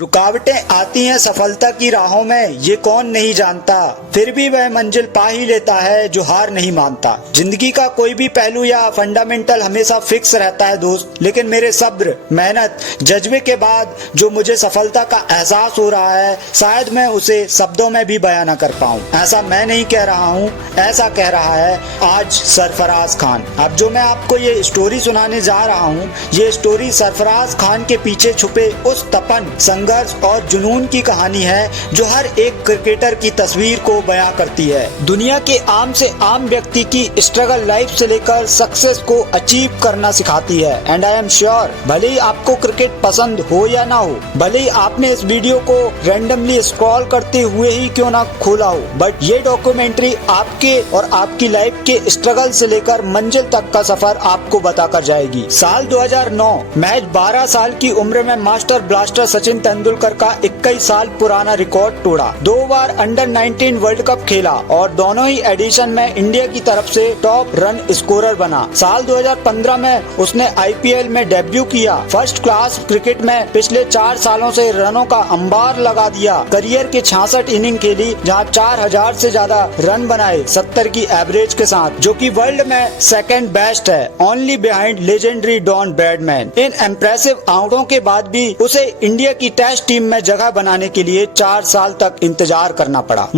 रुकावटें आती हैं सफलता की राहों में, ये कौन नहीं जानता। फिर भी वह मंजिल पा ही लेता है जो हार नहीं मानता। जिंदगी का कोई भी पहलू या फंडामेंटल हमेशा फिक्स रहता है दोस्त, लेकिन मेरे सब्र, मेहनत, जज्बे के बाद जो मुझे सफलता का एहसास हो रहा है, शायद मैं उसे शब्दों में भी बयां न कर पाऊं। ऐसा मैं नहीं कह रहा हूं, ऐसा कह रहा है आज सरफराज खान। अब जो मैं आपको ये स्टोरी सुनाने जा रहा हूं, ये स्टोरी सरफराज खान के पीछे छुपे उस तपन, संघर्ष और जुनून की कहानी है जो हर एक क्रिकेटर की तस्वीर को बयां करती है। दुनिया के आम से आम व्यक्ति की स्ट्रगल लाइफ से लेकर सक्सेस को अचीव करना सिखाती है। एंड आई एम श्योर, भले ही आपको क्रिकेट पसंद हो या ना हो, भले ही आपने इस वीडियो को रैंडमली स्क्रॉल करते हुए ही क्यों ना खोला हो, बट ये डॉक्यूमेंट्री आपके और आपकी लाइफ के स्ट्रगल से लेकर मंजिल तक का सफर आपको बताकर जाएगी। साल 2009, मैच 12 साल की उम्र में मास्टर ब्लास्टर सचिन तेंदुलकर का 21 साल पुराना रिकॉर्ड तोड़ा। 2 बार अंडर 19 वर्ल्ड कप खेला और दोनों ही एडिशन में इंडिया की तरफ से टॉप रन स्कोरर बना। साल 2015 में उसने आईपीएल में डेब्यू किया। फर्स्ट क्लास क्रिकेट में पिछले 4 सालों से रनों का अंबार लगा दिया। करियर के 66 इनिंग खेली, जहां 4000 से ज्यादा रन बनाए 70 की एवरेज के साथ, जो कि वर्ल्ड में सेकंड बेस्ट है, only behind legendary Don Bradman. इन इम्प्रेसिव आंकड़ों के बाद भी उसे इंडिया की टेस्ट टीम में जगह बनाने के लिए 4 साल तक इंतजार करना पड़ा।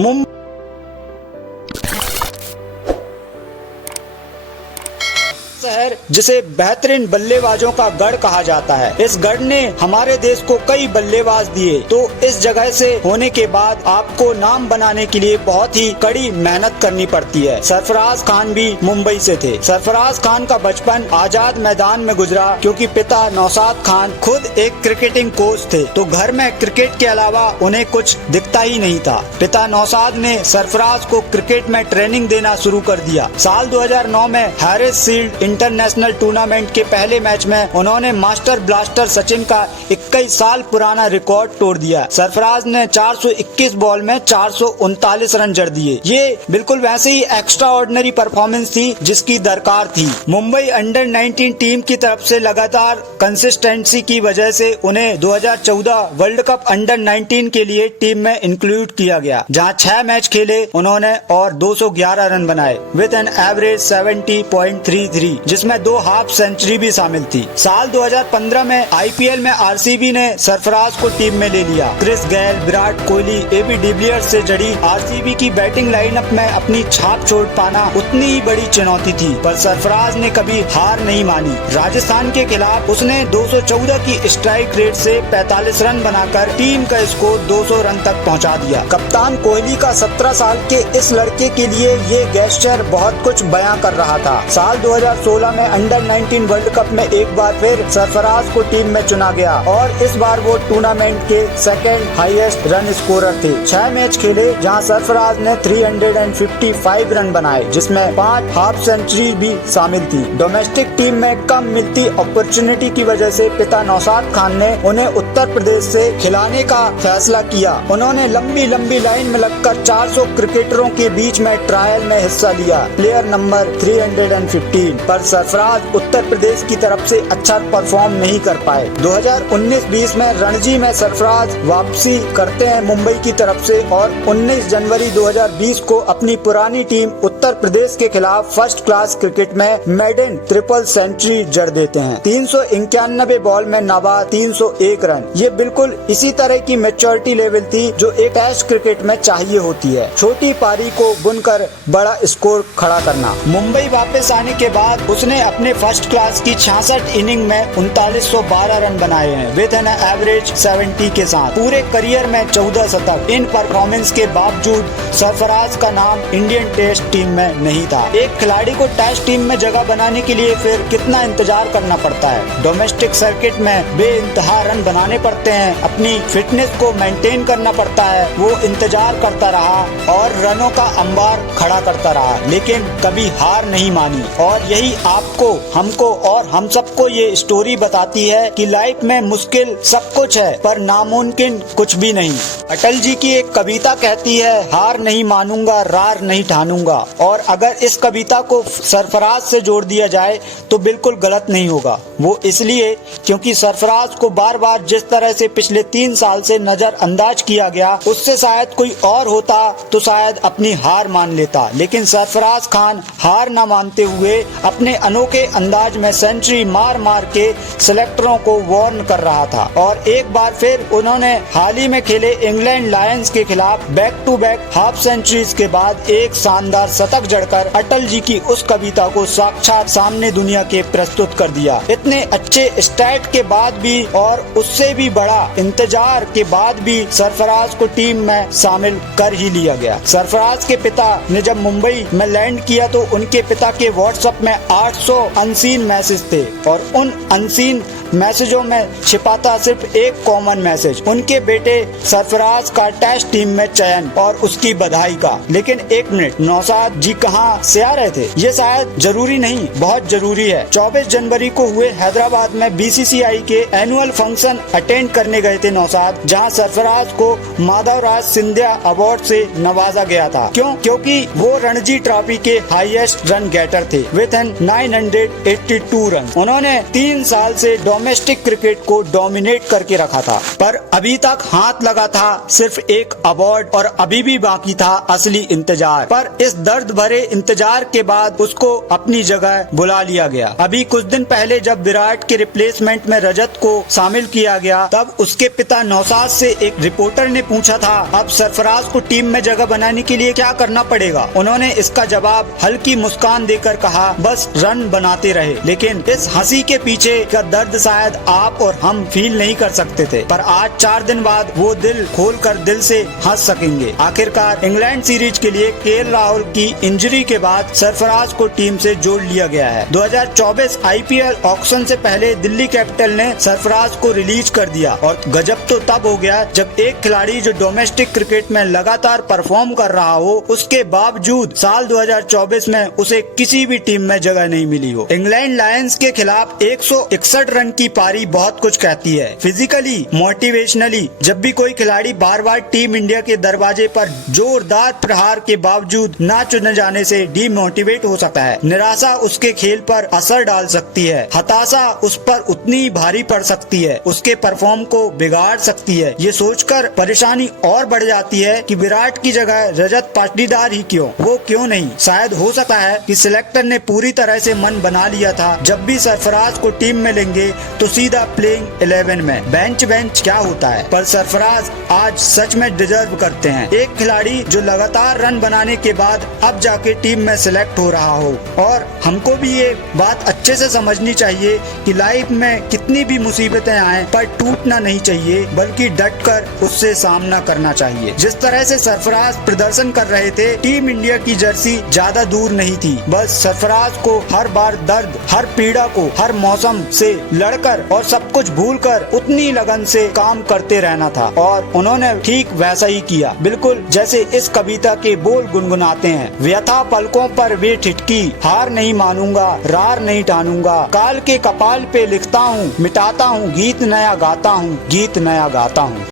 शहर जिसे बेहतरीन बल्लेबाजों का गढ़ कहा जाता है, इस गढ़ ने हमारे देश को कई बल्लेबाज दिए। तो इस जगह से होने के बाद आपको नाम बनाने के लिए बहुत ही कड़ी मेहनत करनी पड़ती है। सरफराज खान भी मुंबई से थे। सरफराज खान का बचपन आजाद मैदान में गुजरा, क्योंकि पिता नौशाद खान खुद एक क्रिकेटिंग कोच थे, तो घर में क्रिकेट के अलावा उन्हें कुछ दिखता ही नहीं था। पिता नौशाद ने सरफराज को क्रिकेट में ट्रेनिंग देना शुरू कर दिया। साल 2009 में हैरिस शील्ड इंटरनेशनल टूर्नामेंट के पहले मैच में उन्होंने मास्टर ब्लास्टर सचिन का 21 साल पुराना रिकॉर्ड तोड़ दिया। सरफराज ने 421 बॉल में 439 रन जड़ दिए। ये बिल्कुल वैसे ही एक्स्ट्रा ऑर्डिनरी परफॉर्मेंस थी जिसकी दरकार थी। मुंबई अंडर 19 टीम की तरफ से लगातार कंसिस्टेंसी की वजह से उन्हें 2014 वर्ल्ड कप अंडर 19 के लिए टीम में इंक्लूड किया गया, जहां 6 मैच खेले उन्होंने और 211 रन बनाए विद एन एवरेज 70.33, जिसमें 2 हाफ सेंचुरी भी शामिल थी। साल 2015 में आईपीएल में आरसीबी ने सरफराज को टीम में ले लिया। Chris Gayle, Virat Kohli, AB de Villiers से जड़ी आरसीबी की बैटिंग लाइनअप में अपनी छाप छोड़ पाना उतनी ही बड़ी चुनौती थी, पर सरफराज ने कभी हार नहीं मानी। राजस्थान के खिलाफ उसने 214 की स्ट्राइक रेट से 45 रन बनाकर टीम का स्कोर 200 रन तक पहुंचा दिया। कप्तान कोहली का 17 साल के इस लड़के के लिए ये गेस्चर बहुत कुछ बयां कर रहा था। साल 2016 में अंडर 19 वर्ल्ड कप में एक बार फिर सरफराज को टीम में चुना गया और इस बार वो टूर्नामेंट के सेकंड हाईएस्ट रन स्कोरर थे। 6 मैच खेले, जहां सरफराज ने 355 रन बनाए, जिसमें 5 हाफ सेंचुरी भी शामिल थी। डोमेस्टिक टीम में कम मिलती अपॉर्चुनिटी की वजह से पिता नौशाद खान ने उन्हें उत्तर प्रदेश से खिलाने का फैसला किया। उन्होंने लंबी लंबी लाइन में लगकर 400 क्रिकेटरों के बीच में ट्रायल में हिस्सा लिया, प्लेयर नंबर 315, पर सरफराज उत्तर प्रदेश की तरफ से अच्छा परफॉर्म नहीं कर पाए। 2019-20 में रणजी में सरफराज वापसी करते हैं मुंबई की तरफ से और 19 जनवरी 2020 को अपनी पुरानी टीम उत्तर प्रदेश के खिलाफ फर्स्ट क्लास क्रिकेट में मेडन ट्रिपल सेंचुरी जड़ देते हैं। 391 बॉल में नाबाद 301 रन। ये बिल्कुल इसी तरह की मैच्योरिटी लेवल थी जो एक टेस्ट क्रिकेट में चाहिए होती है, छोटी पारी को बुनकर बड़ा स्कोर खड़ा करना। मुंबई वापस आने के बाद उसने अपने फर्स्ट क्लास की 66 इनिंग में 3912 रन बनाए हैं विद एन एवरेज 70 के साथ। पूरे करियर में 14 शतक। इन परफॉर्मेंस के बावजूद सरफराज का नाम इंडियन टेस्ट टीम में नहीं था। एक खिलाड़ी को टेस्ट टीम में जगह बनाने के लिए फिर कितना इंतजार करना पड़ता है। डोमेस्टिक सर्किट में बेइंतहा रन बनाने पड़ते हैं, अपनी फिटनेस को मेंटेन करना पड़ता है। वो इंतजार करता रहा और रनों का अंबार खड़ा करता रहा, लेकिन कभी हार नहीं मानी। और यही आपको, हमको और हम सबको ये स्टोरी बताती है कि लाइफ में मुश्किल सब कुछ है, पर नामुमकिन कुछ भी नहीं। अटल जी की एक कविता कहती है, हार नहीं मानूंगा, रार नहीं ठानूंगा। और अगर इस कविता को सरफराज से जोड़ दिया जाए तो बिल्कुल गलत नहीं होगा। वो इसलिए क्योंकि सरफराज को बार बार जिस तरह से पिछले 3 साल से नजरअंदाज किया गया, उससे शायद कोई और होता तो शायद अपनी हार मान लेता, लेकिन सरफराज खान हार न मानते हुए अपने अनोखे अंदाज में सेंचुरी मार मार के सिलेक्टरों को वार्न कर रहा था। और एक बार फिर उन्होंने हाल ही में खेले इंग्लैंड लायंस के खिलाफ back to back half centuries के बाद एक शानदार शतक जड़कर अटल जी की उस कविता को साक्षात सामने दुनिया के प्रस्तुत कर दिया। इतने अच्छे स्टैट के बाद भी और उससे भी बड़ा इंतजार के बाद भी सरफराज को टीम में शामिल कर ही लिया गया। सरफराज के पिता ने जब मुंबई में लैंड किया तो उनके पिता के व्हाट्सएप में 800 अनसीन मैसेज थे और उन अनसीन मैसेजों में छिपा था सिर्फ एक कॉमन मैसेज, उनके बेटे सरफराज का टेस्ट टीम में चयन और उसकी बधाई का। लेकिन एक मिनट, नौशाद जी कहाँ से आ रहे थे? ये शायद जरूरी नहीं, बहुत जरूरी है। 24 जनवरी को हुए हैदराबाद में बीसीसीआई के एनुअल फंक्शन अटेंड करने गए थे नौशाद, जहां सरफराज को माधवराज सिंधिया अवार्ड से नवाजा गया था। क्यों? क्योंकि वो रणजी ट्रॉफी के हाईएस्ट रन गेटर थे विद 982 रन। उन्होंने 3 साल से डोमेस्टिक क्रिकेट को डोमिनेट करके रखा था, पर अभी तक हाथ लगा था सिर्फ एक अवार्ड और अभी भी बाकी था असली इंतजार। पर इस दर्द भरे इंतजार के बाद उसको अपनी जगह बुला लिया गया। अभी कुछ दिन पहले जब विराट के रिप्लेसमेंट में रजत को शामिल किया गया, तब उसके पिता नौशाद से एक रिपोर्टर ने पूछा था, अब सरफराज को टीम में जगह बनाने के लिए क्या करना पड़ेगा? उन्होंने इसका जवाब हल्की मुस्कान देकर कहा, बस रन बनाते रहे। लेकिन इस हंसी के पीछे का दर्द शायद आप और हम फील नहीं कर सकते थे, पर आज 4 दिन बाद वो दिल खोलकर दिल से हंस सकेंगे। आखिरकार इंग्लैंड सीरीज के लिए केएल राहुल की इंजरी के बाद सरफराज को टीम से जोड़ लिया गया है। 2024 आईपीएल ऑक्शन से पहले दिल्ली कैपिटल ने सरफराज को रिलीज कर दिया और गजब तो तब हो गया जब एक खिलाड़ी जो डोमेस्टिक क्रिकेट में लगातार परफॉर्म कर रहा हो, उसके बावजूद साल 2024 में उसे किसी भी टीम में जगह नहीं मिली हो। इंग्लैंड लायंस के खिलाफ 161 रन की पारी बहुत कुछ कहती है। फिजिकली, मोटिवेशनली, जब भी कोई खिलाड़ी बार बार टीम इंडिया के दरवाजे पर जोरदार प्रहार के बावजूद ना चुने जाने से डीमोटिवेट हो सकता है। निराशा उसके खेल पर असर डाल सकती है, हताशा उस पर उतनी भारी पड़ सकती है, उसके परफॉर्म को बिगाड़ सकती है। ये सोचकर परेशानी और बढ़ जाती है कि विराट की जगह रजत पाटीदार ही क्यों? वो क्यों नहीं? शायद हो सकता है कि सिलेक्टर ने पूरी तरह से मन बना लिया था, जब भी सरफराज को टीम में लेंगे तो सीधा प्लेइंग 11 में। बेंच क्या होता है? पर सरफराज आज सच में डिजर्व करते हैं। एक खिलाड़ी जो लगातार रन बनाने के बाद अब जाके टीम में सिलेक्ट हो रहा हो। और हमको भी ये बात अच्छे से समझनी चाहिए कि लाइफ में कितनी भी मुसीबतें आए पर टूटना नहीं चाहिए, बल्कि डटकर उससे सामना करना चाहिए। जिस तरह से सरफराज प्रदर्शन कर रहे थे, टीम इंडिया की जर्सी ज्यादा दूर नहीं थी। बस सरफराज को हर बार दर्द, हर पीड़ा को हर मौसम से लड़कर और सब कुछ भूलकर उतनी लगन से काम करते रहना था, और उन्होंने ठीक वैसा ही किया, बिल्कुल जैसे इस कविता के बोल गुनगुनाते हैं। व्यथा पलकों पर वे ठिठकी, हार नहीं मानूंगा, रार नहीं ठानूंगा, काल के कपाल पे लिखता हूँ, मिटाता हूँ, गीत नया गाता हूँ, गीत नया गाता हूँ।